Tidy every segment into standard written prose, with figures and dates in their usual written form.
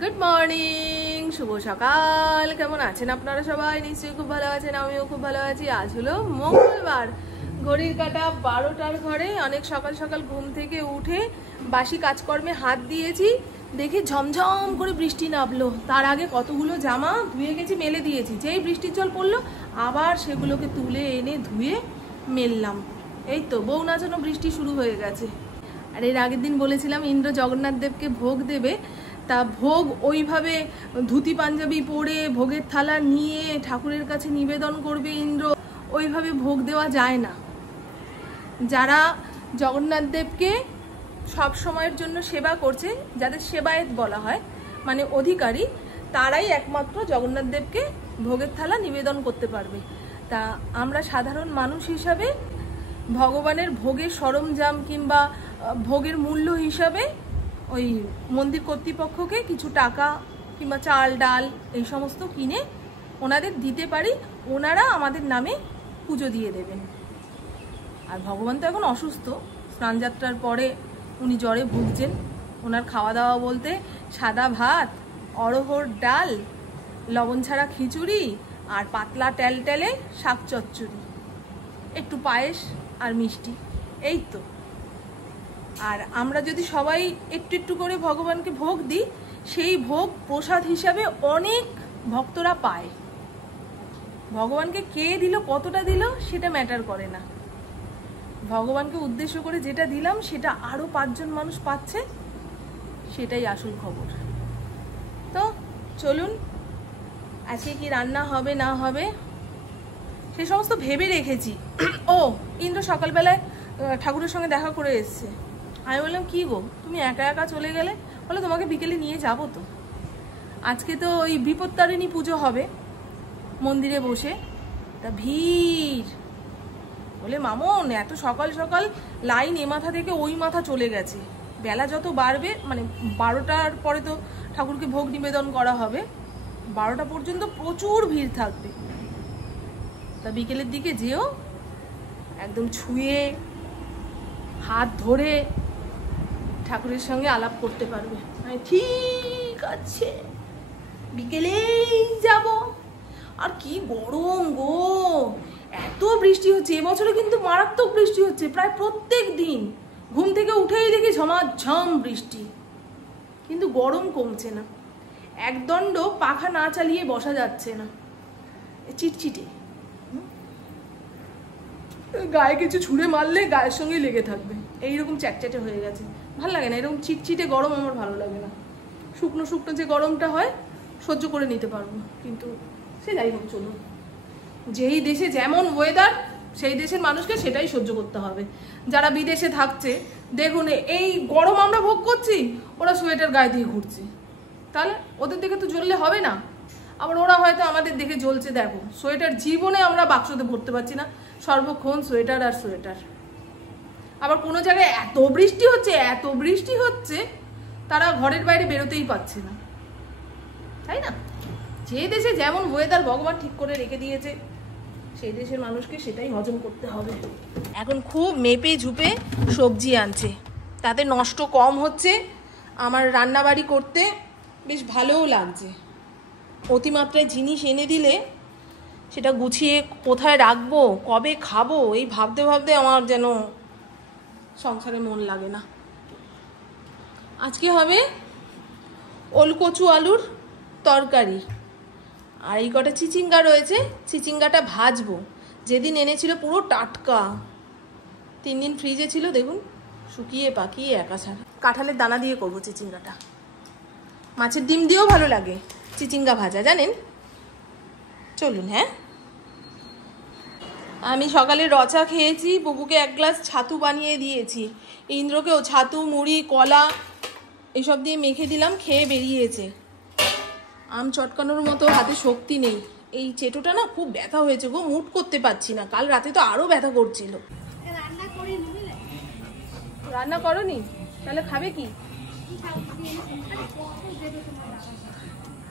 Good morning, শুভ সকাল। কেমন আছেন আপনারা সবাই? নিশ্চয়ই খুব ভালো আছেন, আমিও খুব ভালো আছি। আজ হলো মঙ্গলবার, ঘড়ির কাঁটা 12টার ঘরে। অনেক সকাল সকাল ঘুম থেকে উঠে বাসি কাজকর্মে হাত দিয়েছি, দেখি ঝমঝম করে বৃষ্টি নামলো। তার আগে কতগুলো জামা ধুয়ে গেছি, মেলে দিয়েছি। যেই বৃষ্টির জল পড়লো আবার সেগুলোকে তুলে এনে ধুয়ে মেললাম। এই তো বউ নাচানো বৃষ্টি শুরু হয়ে গেছে। আর এর আগের দিন বলেছিলাম ইন্দ্র জগন্নাথ দেবকে ভোগ দেবে, তা ভোগ ওইভাবে ধুতি পাঞ্জাবি পরে ভোগের থালা নিয়ে ঠাকুরের কাছে নিবেদন করবে ইন্দ্র, ওইভাবে ভোগ দেওয়া যায় না। যারা জগন্নাথ দেবকে সব সময়ের জন্য সেবা করছে, যাদের সেবায়েত বলা হয়, মানে অধিকারী, তারাই একমাত্র জগন্নাথ দেবকে ভোগের থালা নিবেদন করতে পারবে। তা আমরা সাধারণ মানুষ হিসাবে ভগবানের ভোগের সরঞ্জাম কিংবা ভোগের মূল্য হিসাবে ওই মন্দির কর্তৃপক্ষকে কিছু টাকা কিংবা চাল ডাল এই সমস্ত কিনে ওনাদের দিতে পারি, ওনারা আমাদের নামে পুজো দিয়ে দেবেন। আর ভগবান তো এখন অসুস্থ, স্নানযাত্রার পরে উনি জ্বরে ভুগছেন। ওনার খাওয়া দাওয়া বলতে সাদা ভাত, অড়হর ডাল, লবণ ছাড়া খিচুড়ি আর পাতলা টেলটেলে শাক চচ্চড়ি, একটু পায়েস আর মিষ্টি, এই তো। আর আমরা যদি সবাই একটু একটু করে ভগবানকে ভোগ দিই, সেই ভোগ প্রসাদ হিসাবে অনেক ভক্তরা পায়। ভগবানকে কে দিল, কতটা দিল, সেটা ম্যাটার করে না। ভগবানকে উদ্দেশ্য করে যেটা দিলাম সেটা আরো 5 জন মানুষ পাচ্ছে, সেটাই আসল খবর। তো চলুন, আজকে কি রান্না হবে না হবে সে সমস্ত ভেবে রেখেছি। ও, ইন্দ্র সকালবেলায় ঠাকুরের সঙ্গে দেখা করে এসছে। আমি বললাম, কি গো তুমি একা একা চলে গেলে? বলে, তোমাকে বিকেলে নিয়ে যাবো তো। আজকে তো ওই বিপত্তারিণী পুজো হবে মন্দিরে বসে, তা ভিড়। বলে, মামন এত সকাল সকাল লাইন এ মাথা থেকে ওই মাথা চলে গেছে। বেলা যত বাড়বে, মানে 12টার পরে তো ঠাকুরকে ভোগ নিবেদন করা হবে, 12টা পর্যন্ত প্রচুর ভিড় থাকবে। তা বিকেলের দিকে যেও, একদম ছুঁয়ে হাত ধরে ঠাকুরের সঙ্গে আলাপ করতে পারবে। ঠিক আছে, বিকেলেই যাব। আর কি গরম গো, এত বৃষ্টি হচ্ছে এবছরে, কিন্তু মারাত্মক বৃষ্টি হচ্ছে প্রায় প্রত্যেক দিন। ঘুম থেকে উঠেই দেখি ঝমাঝম বৃষ্টি, কিন্তু গরম কমছে না। একদণ্ড পাখা না চালিয়ে বসা যাচ্ছে না, চিটচিটে। গায়ে কিছু ছুঁড়ে মারলে গায়ের সঙ্গে লেগে থাকবে, এইরকম চ্যাটচ্যাটে হয়ে গেছে। ভালো লাগে না এরকম চিটচিটে গরম, আমার ভালো লাগে না। শুকনো শুকনো যে গরমটা হয় সহ্য করে নিতে পারবো, কিন্তু সে যাই হোক, চলুন। যেই দেশে যেমন ওয়েদার, সেই দেশের মানুষকে সেটাই সহ্য করতে হবে। যারা বিদেশে থাকছে, দেখুন এই গরম আমরা ভোগ করছি, ওরা সোয়েটার গায়ে দিয়ে ঘুরছে। তাহলে ওদের দেখে তো জ্বললে হবে না। আবার ওরা হয়তো আমাদের দেখে জ্বলছে, দেখো সোয়েটার জীবনে আমরা বাক্সতে ভরতে পারছি না, সর্বক্ষণ সোয়েটার আর সোয়েটার। আবার কোনো জায়গায় এত বৃষ্টি হচ্ছে তারা ঘরের বাইরে বেরোতেই পারছে না, তাই না? যে দেশে যেমন ওয়েদার ভগবান ঠিক করে রেখে দিয়েছে, সেই দেশের মানুষকে সেটাই হজম করতে হবে। এখন খুব মেপে ঝুপে সবজি আনছে, তাতে নষ্ট কম হচ্ছে। আমার রান্নাবাড়ি করতে বেশ ভালোও লাগছে। অতিমাত্রায় জিনিস এনে দিলে সেটা গুছিয়ে কোথায় রাখবো, কবে খাবো, এই ভাবতে ভাবতে আমার যেন সংসারে মন লাগে না। আজকে হবে ওলকচু আলুর তরকারি, আর এই কটা চিচিঙ্গা রয়েছে, চিচিঙ্গাটা ভাজবো। যেদিন এনেছিল পুরো টাটকা, 3 দিন ফ্রিজে ছিল, দেখুন শুকিয়ে পাকিয়ে একাছাড়া। কাঁঠালের দানা দিয়ে করবো চিচিঙ্গাটা। মাছের ডিম দিয়েও ভালো লাগে চিচিঙ্গা ভাজা, জানেন। চলুন। হ্যাঁ, আমি সকালে রচা খেয়েছি, বুবুকে 1 গ্লাস ছাতু বানিয়ে দিয়েছি, ইন্দ্রকেও ছাতু, মুড়ি, কলা এইসব দিয়ে মেখে দিলাম, খেয়ে বেরিয়েছে। আম চটকানোর মতো হাতে শক্তি নেই, এই চেটোটা না খুব ব্যথা হয়েছে গো, মুট করতে পারছি না। কাল রাতে তো আরো ব্যথা করছিল। রান্না করনি? তাহলে খাবে কি?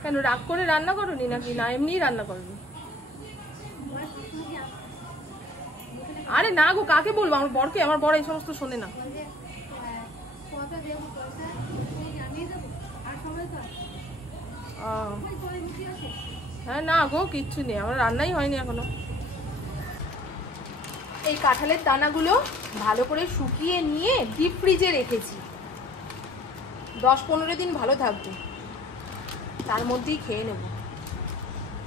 কেন রাগ করে রান্না করনি নাকি, না এমনি রান্না করনি? আরে না গো, কাকে বলবো, আমার বরকে। আমার বর এই সমস্ত শোনে না। হ্যাঁ না গো, কিচ্ছু নেই, আমার রান্নাই হয়নি এখনো। এই কাঁঠালের দানাগুলো ভালো করে শুকিয়ে নিয়ে ডিপ ফ্রিজে রেখেছি, 10-15 দিন ভালো থাকবে, তার মধ্যেই খেয়ে নেব।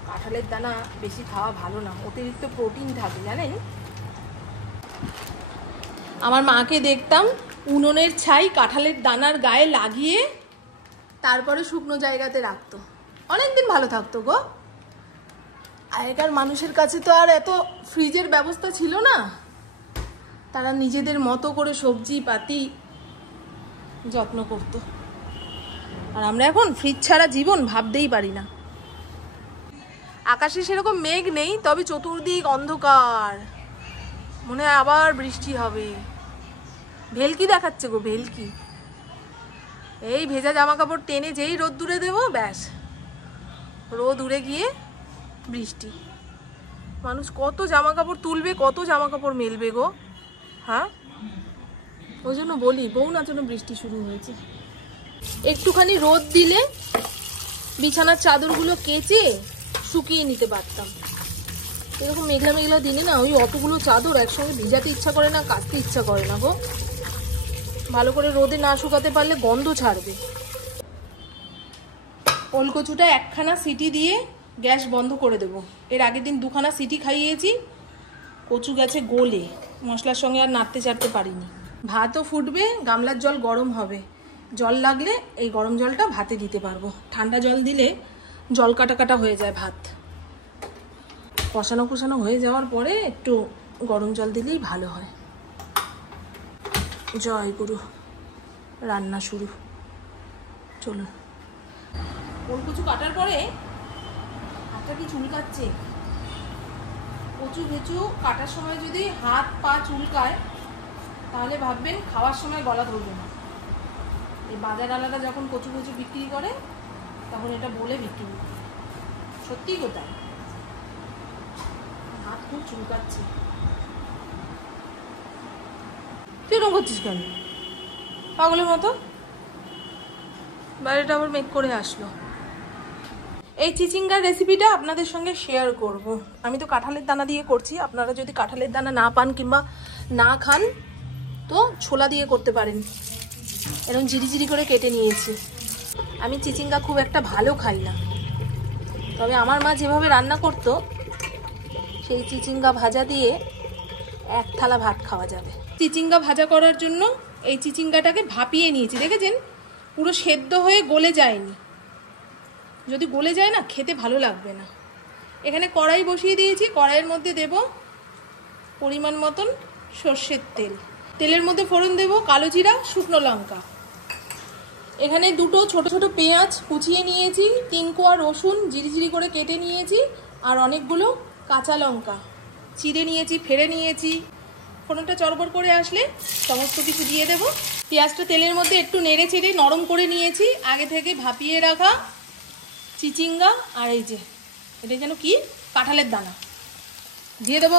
কাঁঠালের দানা বেশি খাওয়া ভালো না, অতিরিক্ত প্রোটিন থাকে জানেন। আমার মাকে দেখতাম উনুনের ছাই কাঁঠালের দানার গায়ে লাগিয়ে তারপরে শুকনো জায়গাতে রাখতো, অনেকদিন ভালো থাকতো গো। আগেকার মানুষের কাছে তো আর এত ফ্রিজের ব্যবস্থা ছিল না, তারা নিজেদের মতো করে সবজি পাতি যত্ন করত। আর আমরা এখন ফ্রিজ ছাড়া জীবন ভাবতেই পারি না। আকাশে সেরকম মেঘ নেই, তবে চতুর্দিক অন্ধকার, মনে হয় আবার বৃষ্টি হবে। ভেলকি দেখাচ্ছে গো, ভেলকি। এই ভেজা জামা কাপড় টেনে যেই রোদ দূরে দেবো, ব্যাস রোদ উড়ে গিয়ে বৃষ্টি। মানুষ কত জামা কাপড় তুলবে, কত জামা কাপড় মেলবে গো। হ্যাঁ, ওই জন্য বলি বউ না জন্য বৃষ্টি শুরু হয়েছে। একটুখানি রোদ দিলে বিছানার চাদরগুলো কেচে শুকিয়ে নিতে পারতাম। এরকম মেঘলা মেঘলা দিনে না ওই অতগুলো চাদর একসঙ্গে ভিজাতে ইচ্ছা করে না, কাচতে ইচ্ছা করে না গো। ভালো করে রোদে না শুকাতে পারলে গন্ধ ছাড়বে। ওলকচুটা একখানা সিটি দিয়ে গ্যাস বন্ধ করে দেব। এর আগের দিন 2খানা সিটি খাইয়েছি, কচু গেছে গলে, মশলার সঙ্গে আর নাড়তে চাড়তে পারিনি। ভাতও ফুটবে, গামলার জল গরম হবে, জল লাগলে এই গরম জলটা ভাতে দিতে পারবো। ঠান্ডা জল দিলে জল কাটা কাটা হয়ে যায় ভাত। কষানো কষানো হয়ে যাওয়ার পরে একটু গরম জল দিলেই ভালো হয়। জয় গুরু, রান্না শুরু। চলুন। ওলকচু কাটার পরে হাতটা কি চুলকাচ্ছে। কচু ভেচু কাটার সময় যদি হাত পা চুলকায় তাহলে ভাববেন খাওয়ার সময় গলা ধরবে না। এই বাজার আলাদা যখন কচু ভেচু বিক্রি করে তখন এটা বলে বিক্রি করে, সত্যিই কোথায় হাত খুব চুলকাচ্ছে। তুই এরকম করছিস কেন পাগলের মতো? বাইরেটা আবার মেক করে আসলো। এই চিচিঙ্গার রেসিপিটা আপনাদের সঙ্গে শেয়ার করব। আমি তো কাঁঠালের দানা দিয়ে করছি, আপনারা যদি কাঁঠালের দানা না পান কিংবা না খান তো ছোলা দিয়ে করতে পারেন। এরকম জিরি করে কেটে নিয়েছি। আমি চিচিঙ্গা খুব একটা ভালো খাই না, তবে আমার মা যেভাবে রান্না করতো সেই চিচিঙ্গা ভাজা দিয়ে এক থালা ভাত খাওয়া যাবে। চিচিঙ্গা ভাজা করার জন্য এই চিচিঙ্গাটাকে ভাপিয়ে নিয়েছি, দেখেছেন পুরো সেদ্ধ হয়ে গলে যায়নি। যদি গলে যায় না খেতে ভালো লাগবে না। এখানে কড়াই বসিয়ে দিয়েছি, কড়াইয়ের মধ্যে দেব পরিমাণ মতন সর্ষের তেল। তেলের মধ্যে ফোড়ন দেব কালো জিরা, শুকনো লঙ্কা। এখানে 2টো ছোট ছোট পেঁয়াজ কুচিয়ে নিয়েছি, 3 কোয়া রসুন জিরি করে কেটে নিয়েছি, আর অনেকগুলো কাঁচা লঙ্কা চিড়ে নিয়েছি, ফেড়ে নিয়েছি। ফোড়নটা চড়বড় করে আসলে সমস্ত কিছু দিয়ে দেব। পেঁয়াজটা তেলের মধ্যে একটু নেড়ে চেড়ে নরম করে নিয়েছি। আগে থেকে ভাপিয়ে রাখা চিচিঙ্গা আর এই যে এটা যেন কি কাঁঠালের দানা দিয়ে দেব।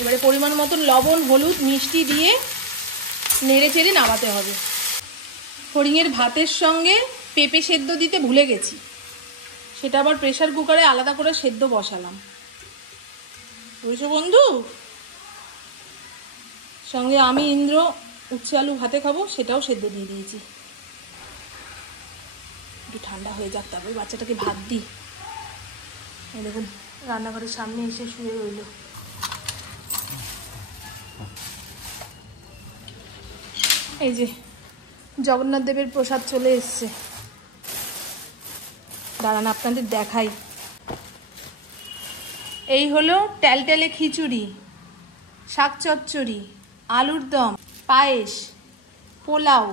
এবারে পরিমাণ মতন লবণ, হলুদ, মিষ্টি দিয়ে নেড়ে চেড়ে নামাতে হবে। ফড়িংয়ের ভাতের সঙ্গে পেঁপে সেদ্ধ দিতে ভুলে গেছি, সেটা আবার প্রেসার কুকারে আলাদা করে সেদ্ধ বসালাম, বুঝছো বন্ধু। সঙ্গে আমি ইন্দ্র উচ্ছে আলু ভাতে খাবো, সেটাও সেদ্ধ দিয়ে দিয়েছি। একটু ঠান্ডা হয়ে যাক তারপর বাচ্চাটাকে ভাত দিই। দেখুন রান্নাঘরের সামনে এসে শুয়ে রইল। এই যে জগন্নাথ দেবের প্রসাদ চলে এসছে, দাঁড়ান আপনাদের দেখাই। এই হলো ট্যালট্যালে খিচুড়ি, শাক চচ্চড়ি, আলুর দম, পায়েস, পোলাও,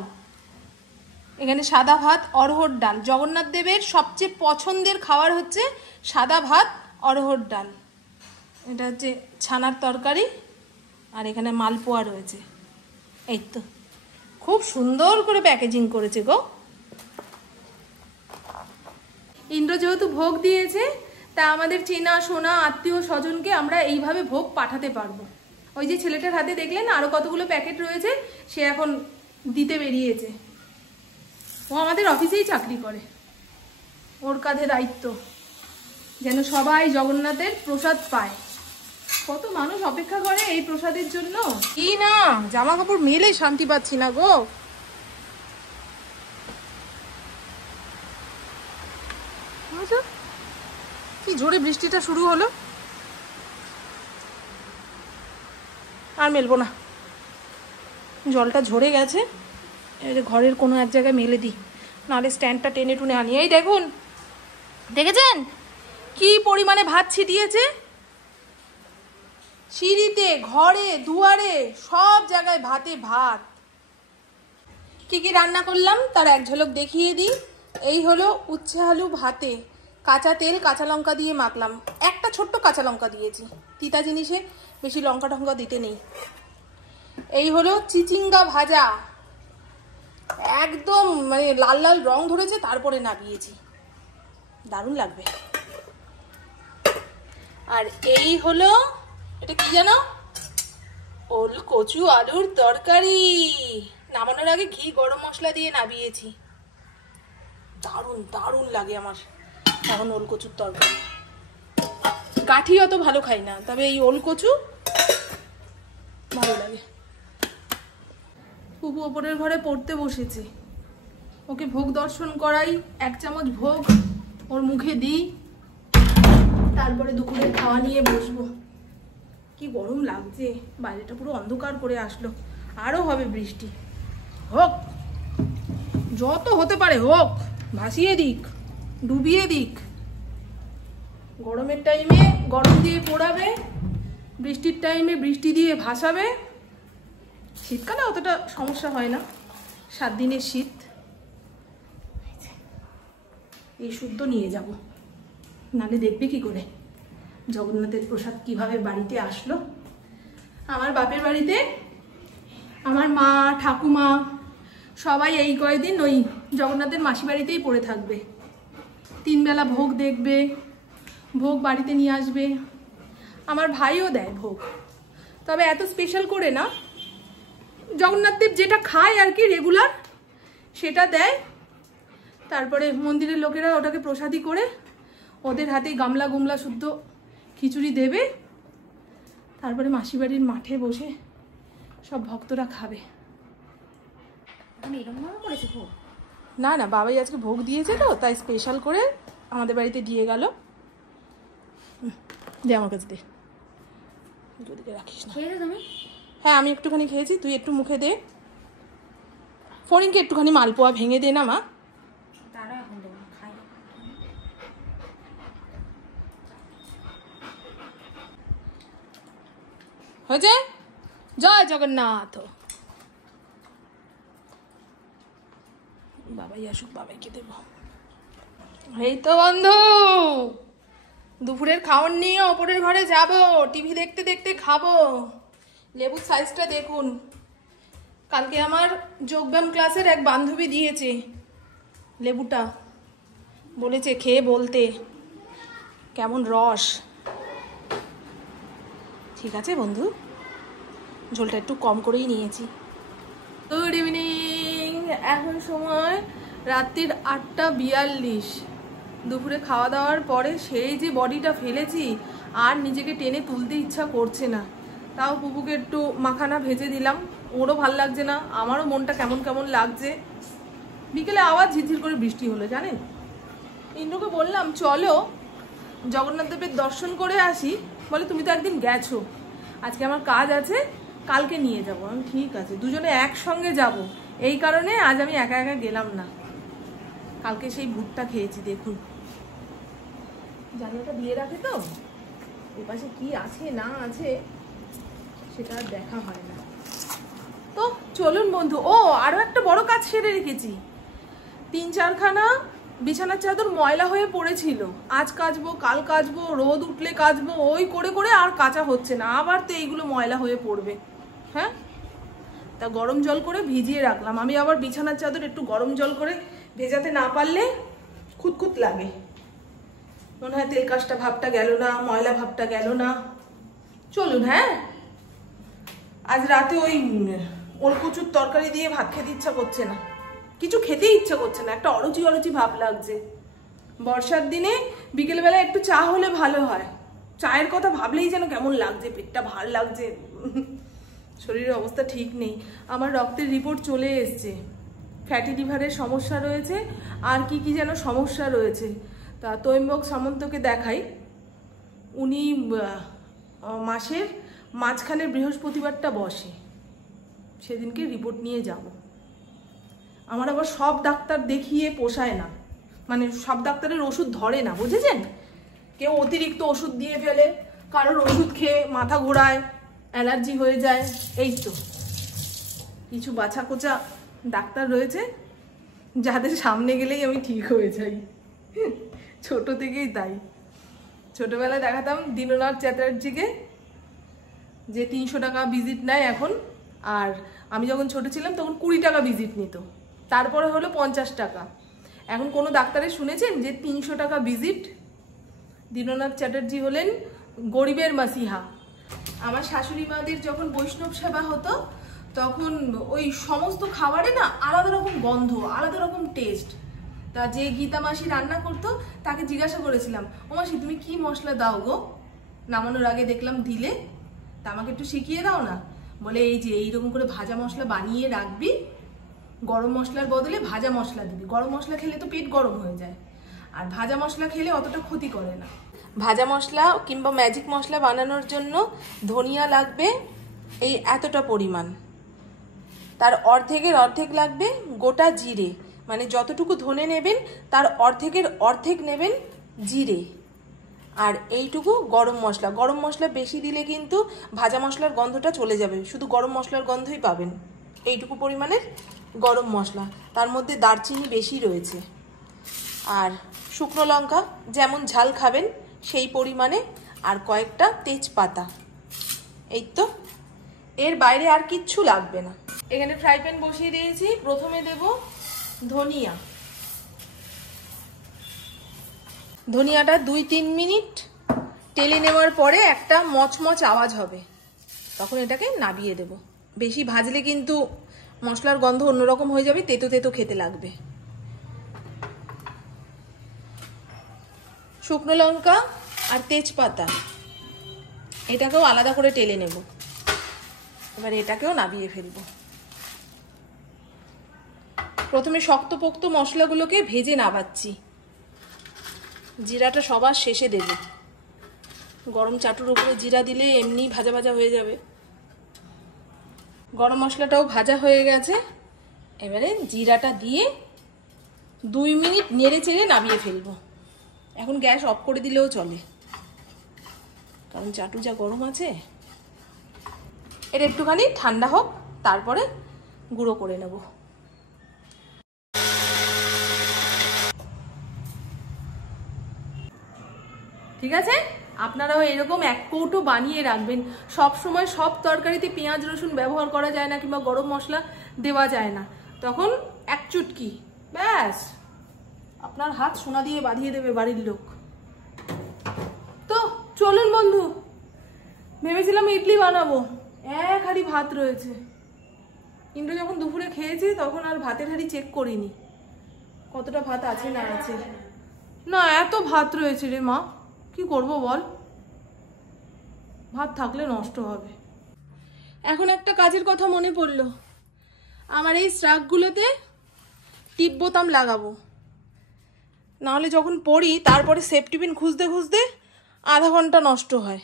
এখানে সাদা ভাত, অরহর ডাল। জগন্নাথ দেবের সবচেয়ে পছন্দের খাবার হচ্ছে সাদা ভাত, অরহর ডাল। এটা হচ্ছে ছানার তরকারি, আর এখানে মালপোয়া রয়েছে। এই তো খুব সুন্দর করে প্যাকেজিং করেছে গো। ইন্দ্র যেহেতু ভোগ দিয়েছে, তা আমাদের চেনা শোনা আত্মীয় স্বজনকে আমরা এইভাবে ভোগ পাঠাতে পারবো। ওই যে ছেলেটার হাতে দেখলেন আরো কতগুলো প্যাকেট রয়েছে, সে এখন দিতে বেরিয়েছে। ও আমাদের অফিসেই চাকরি করে। ওর কাঁধে দায়িত্ব, যেন সবাই জগন্নাথের প্রসাদ পায়। কত মানুষ অপেক্ষা করে এই প্রসাদের জন্য। কি না জামা কাপড় মেলে শান্তি পাচ্ছি না গো। কি জোরে বৃষ্টিটা শুরু হলো। আর মেলবো না, জলটা ঝরে গেছে। ঘরের কোনো এক জায়গায় মেলে দিই, নাহলে স্ট্যান্ডটা টেনে টুনে আনি। এই দেখুন, দেখেছেন কি পরিমাণে ভাত ছিটিয়েছে? সিঁড়িতে, ঘরে, দুয়ারে, সব জায়গায় ভাতে ভাত। কি কি রান্না করলাম তার এক ঝলক দেখিয়ে দিই। এই হলো উচ্ছে আলু ভাতে, কাঁচা তেল কাঁচা লঙ্কা দিয়ে মাখলাম। একটা ছোট্ট কাঁচা লঙ্কা দিয়েছি, তিতা জিনিসে বেশি লঙ্কা টঙ্কা দিতে নেই। এই হলো চিচিঙ্গা ভাজা, একদম মানে লাল লাল রং ধরেছে, তারপরে নামিয়েছি, দারুণ লাগবে। আর এই হলো, এটা কি জানো, ওল কচু আলুর তরকারি। নামানোর আগে ঘি গরম মশলা দিয়ে নামিয়েছি, দারুণ দারুণ লাগে আমার এখন ওল কচুর তরকারি। কাঠি অত ভালো খাই না, তবে এই ওল কচু ভালো লাগে। পুপু ওপরের ঘরে পড়তে বসেছে, ওকে ভোগ দর্শন করাই, 1 চামচ ভোগ ওর মুখে দিই, তারপরে দুপুরে খাওয়া নিয়ে বসবো। কি গরম লাগছে, বাইরেটা পুরো অন্ধকার করে আসলো। আরো হবে বৃষ্টি, হোক যত হতে পারে হোক, ভাসিয়ে দিক, ডুবিয়ে দিক। গরমের টাইমে গরম দিয়ে পোড়াবে, বৃষ্টির টাইমে বৃষ্টি দিয়ে ভাসাবে। শীতকালে অতটা সমস্যা হয় না, 7 দিনের শীত। এই শুদ্ধ নিয়ে যাব, নালে দেখবে কি করে জগন্নাথের প্রসাদ কিভাবে বাড়িতে আসলো। আমার বাপের বাড়িতে আমার মা ঠাকুমা সবাই এই কয়েকদিন ওই জগন্নাথের মাসি বাড়িতেই পড়ে থাকবে। 3 বেলা ভোগ দেখবে, ভোগ বাড়িতে নিয়ে আসবে। আমার ভাইও দেয় ভোগ, তবে এত স্পেশাল করে না। জগন্নাথদেব যেটা খায় আর কি রেগুলার, সেটা দেয়। তারপরে মন্দিরের লোকেরা ওটাকে প্রসাদী করে ওদের হাতে গামলা গুমলা শুদ্ধ খিচুড়ি দেবে। তারপরে মাসি বাড়ির মাঠে বসে সব ভক্তরা খাবে। না না, বাবাই আজকে ভোগ দিয়েছে তো, তাই স্পেশাল করে আমাদের বাড়িতে দিয়ে গেল। দে আমার কাছে, দে, ওদিকে রাখিস না। হ্যাঁ আমি একটুখানি খেয়েছি, তুই একটু মুখে দে। ফরিনকে একটুখানি মালপোয়া ভেঙে দে না মা। হয়েছে? জয় জগন্নাথ। বাবাই আসুক, বাবাইকে দেব। এই তো বন্ধু, দুপুরের খাওয়ার নিয়ে ওপরের ঘরে যাব, টিভি দেখতে দেখতে খাবো। লেবুর সাইজটা দেখুন। কালকে আমার যোগব্যায়াম ক্লাসের এক বান্ধবী দিয়েছে লেবুটা, বলেছে খেয়ে বলতে কেমন রস। ঠিক আছে বন্ধু, ঝোলটা একটু কম করেই নিয়েছি। গুড ইভিনিং, এখন সময় রাত্রির 8:42। দুপুরে খাওয়া দাওয়ার পরে সেই যে বডিটা ফেলেছি, আর নিজেকে টেনে তুলতে ইচ্ছা করছে না। তাও পুপুকে একটু মাখানা ভেজে দিলাম, ওরও ভাল লাগছে না, আমারও মনটা কেমন কেমন লাগছে। বিকেলে আবার ঝিরঝির করে বৃষ্টি হলো জানেন। ইন্দ্রকে বললাম চলো জগন্নাথ দেবের দর্শন করে আসি, বলে তুমি তো একদিন গেছো, আজকে আমার কাজ আছে, কালকে নিয়ে যাবো। আমি ঠিক আছে, দুজনে একসঙ্গে যাব, এই কারণে আজ আমি একা একা গেলাম না। কালকে সেই ভুট্টা খেয়েছি, দেখুন জানলাটা দিয়ে রাখে তো, এপাশে কি আছে না আছে সেটা আর দেখা হয় না। তো চলুন বন্ধু, ও আরো একটা বড় কাজ সেরে রেখেছি। 3-4 খানা বিছানার চাদর ময়লা হয়ে পড়েছিল, আজ কাচবো কাল কাচবো, রোদ উঠলে কাচবো, ওই করে করে আর কাচা হচ্ছে না, আবার তো এইগুলো ময়লা হয়ে পড়বে। হ্যাঁ, তা গরম জল করে ভিজিয়ে রাখলাম। আমি আবার বিছানার চাদর একটু গরম জল করে ভেজাতে না পারলে খুঁতখুত লাগে, মনে হয় তেল কাজটা ভাবটা গেল না, ময়লা ভাবটা গেল না। চলুন, হ্যাঁ আজ রাতে ওই ওল কচুর তরকারি দিয়ে ভাত খেতে ইচ্ছা করছে না, কিছু খেতেই ইচ্ছা করছে না, একটা অরুচি অরুচি ভাব লাগছে। বর্ষার দিনে বিকেলবেলা একটু চা হলে ভালো হয়। চায়ের কথা ভাবলেই যেন কেমন লাগছে, পেটটা ভার লাগছে, শরীরের অবস্থা ঠিক নেই। আমার রক্তের রিপোর্ট চলে এসছে, ফ্যাটি লিভারের সমস্যা রয়েছে, আর কি কি যেন সমস্যা রয়েছে। তা তৈম্বক সামন্তকে দেখাই, উনি মাসের মাঝখানে বৃহস্পতিবারটা বসে, সেদিনকে রিপোর্ট নিয়ে যাব। আমার আবার সব ডাক্তার দেখিয়ে পোষায় না, মানে সব ডাক্তারের ওষুধ ধরে না, বুঝেছেন? কেউ অতিরিক্ত ওষুধ দিয়ে ফেলে, কারোর ওষুধ খেয়ে মাথা ঘোরায়, অ্যালার্জি হয়ে যায়। এই তো কিছু বাছা কোচা ডাক্তার রয়েছে যাদের সামনে গেলেই আমি ঠিক হয়ে যাই, ছোট থেকেই তাই। ছোটবেলায় দেখাতাম দীননাথ চ্যাটার্জিকে, যে 300 টাকা ভিজিট নেয় এখন, আর আমি যখন ছোট ছিলাম তখন 20 টাকা ভিজিট নিত, তারপরে হলো 50 টাকা। এখন কোনো ডাক্তারে শুনেছেন যে 300 টাকা ভিজিট? দীননাথ চ্যাটার্জি হলেন গরিবের মাসিহা। আমার শাশুড়ি মাদের যখন বৈষ্ণব সেবা হতো তখন ওই সমস্ত খাবারে না আলাদা রকম গন্ধ, আলাদা রকম টেস্ট। তা যে গীতা মাসি রান্না করতো তাকে জিজ্ঞাসা করেছিলাম, ও মাসি তুমি কি মশলা দাও গো? নামানোর আগে দেখলাম দিলে, তা আমাকে একটু শিখিয়ে দাও না। বলে এই যে এইরকম করে ভাজা মশলা বানিয়ে রাখবি, গরম মশলার বদলে ভাজা মশলা দিবি। গরম মশলা খেলে তো পেট গরম হয়ে যায়, আর ভাজা মশলা খেলে অতটা ক্ষতি করে না। ভাজা মশলা কিংবা ম্যাজিক মশলা বানানোর জন্য ধনিয়া লাগবে এই এতটা পরিমাণ, তার অর্ধেকের অর্ধেক লাগবে গোটা জিরে, মানে যতটুকু ধনে নেবেন তার অর্ধেকের অর্ধেক নেবেন জিরে, আর এইটুকু গরম মশলা। গরম মশলা বেশি দিলে কিন্তু ভাজা মশলার গন্ধটা চলে যাবে, শুধু গরম মশলার গন্ধই পাবেন। এইটুকু পরিমাণের গরম মশলা, তার মধ্যে দারচিনি বেশি রয়েছে, আর শুকনো লঙ্কা যেমন ঝাল খাবেন সেই পরিমাণে, আর কয়েকটা তেজপাতা। এই তো, এর বাইরে আর কিচ্ছু লাগবে না। এখানে ফ্রাই প্যান বসিয়ে দিয়েছি, প্রথমে দেব ধনিয়া। ধনিয়াটা 2-3 মিনিট টেলে নেওয়ার পরে একটা মচমচ আওয়াজ হবে, তখন এটাকে নাবিয়ে দেব। বেশি ভাজলে কিন্তু মশলার গন্ধ অন্যরকম হয়ে যাবে, তেতো তেতো খেতে লাগবে। শুকনো লঙ্কা আর তেজপাতা এটাকেও আলাদা করে টেলে নেব। এবার এটাকেও নাবিয়ে ফেলবো। প্রথমে শক্তপোক্ত মশলাগুলোকে ভেজে নাবাচ্ছি, জিরাটা সবার শেষে দেব। গরম চাটুর উপরে জিরা দিলে এমনি ভাজা ভাজা হয়ে যাবে। গরম মশলাটাও ভাজা হয়ে গেছে, এবারে জিরাটা দিয়ে 2 মিনিট নেড়ে চেড়ে নামিয়ে ফেলবো। এখন গ্যাস অফ করে দিলেও চলে, কারণ চাটু যা গরম আছে। এটা একটুখানি ঠান্ডা হোক, তারপরে গুঁড়ো করে নেব। ঠিক আছে, আপনারাও এরকম 1 কৌটো বানিয়ে রাখবেন। সব সময় সব তরকারিতে পেঁয়াজ রসুন ব্যবহার করা যায় না, কিংবা গরম মশলা দেওয়া যায় না, তখন 1 চুটকি ব্যাস আপনার হাত সোনা দিয়ে বাঁধিয়ে দেবে বাড়ির লোক। তো চলুন বন্ধু, ভেবেছিলাম ইডলি বানাবো, 1 হাঁড়ি ভাত রয়েছে, কিন্তু যখন দুপুরে খেয়েছি তখন আর ভাতের হাঁড়ি চেক করিনি কতটা ভাত আছে না আছে। না, এত ভাত রয়েছে রে মা, কি করব বল, ভাত থাকলে নষ্ট হবে। এখন একটা কাজের কথা মনে পড়লো, আমার এই স্ট্রাকগুলোতে টিপ বোতাম লাগাবো, নাহলে যখন পড়ি তারপরে সেফটি পিন খুঁজতে খুঁজতে আধা ঘন্টা নষ্ট হয়।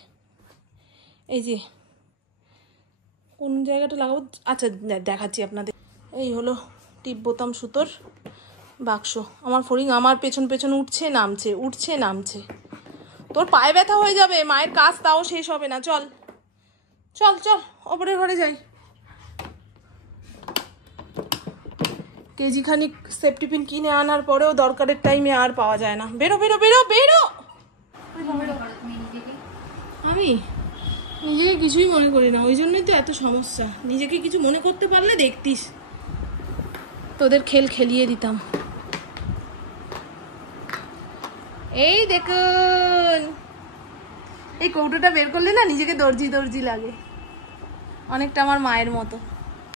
এই যে কোন জায়গাটা লাগাবো, আচ্ছা দেখাচ্ছি আপনাদের। এই হলো টিপ বোতাম সুতোর বাক্স। আমার ফড়িং আমার পেছন পেছন উঠছে নামছে, উঠছে নামছে। তোর পায়ে ব্যথা হয়ে যাবে, মায়ের কাজ তাও শেষ হবে না। চল চল চল, ওপরের ঘরে যাই। কেজি খানিক সেফটি পিন কিনে আনার পরেও দরকারের টাইমে আর পাওয়া যায় না। বেরো বেরো বেরো বেরো। আমি নিজেকে কিছুই মনে করি না, ওই জন্যই তো এত সমস্যা। নিজেকে কিছু মনে করতে পারলে দেখতিস তোদের খেল খেলিয়ে দিতাম। এই দেখুন, এই কৌটোটা বের করলে না নিজেকে দর্জি দর্জি লাগে, অনেকটা আমার মায়ের মতো।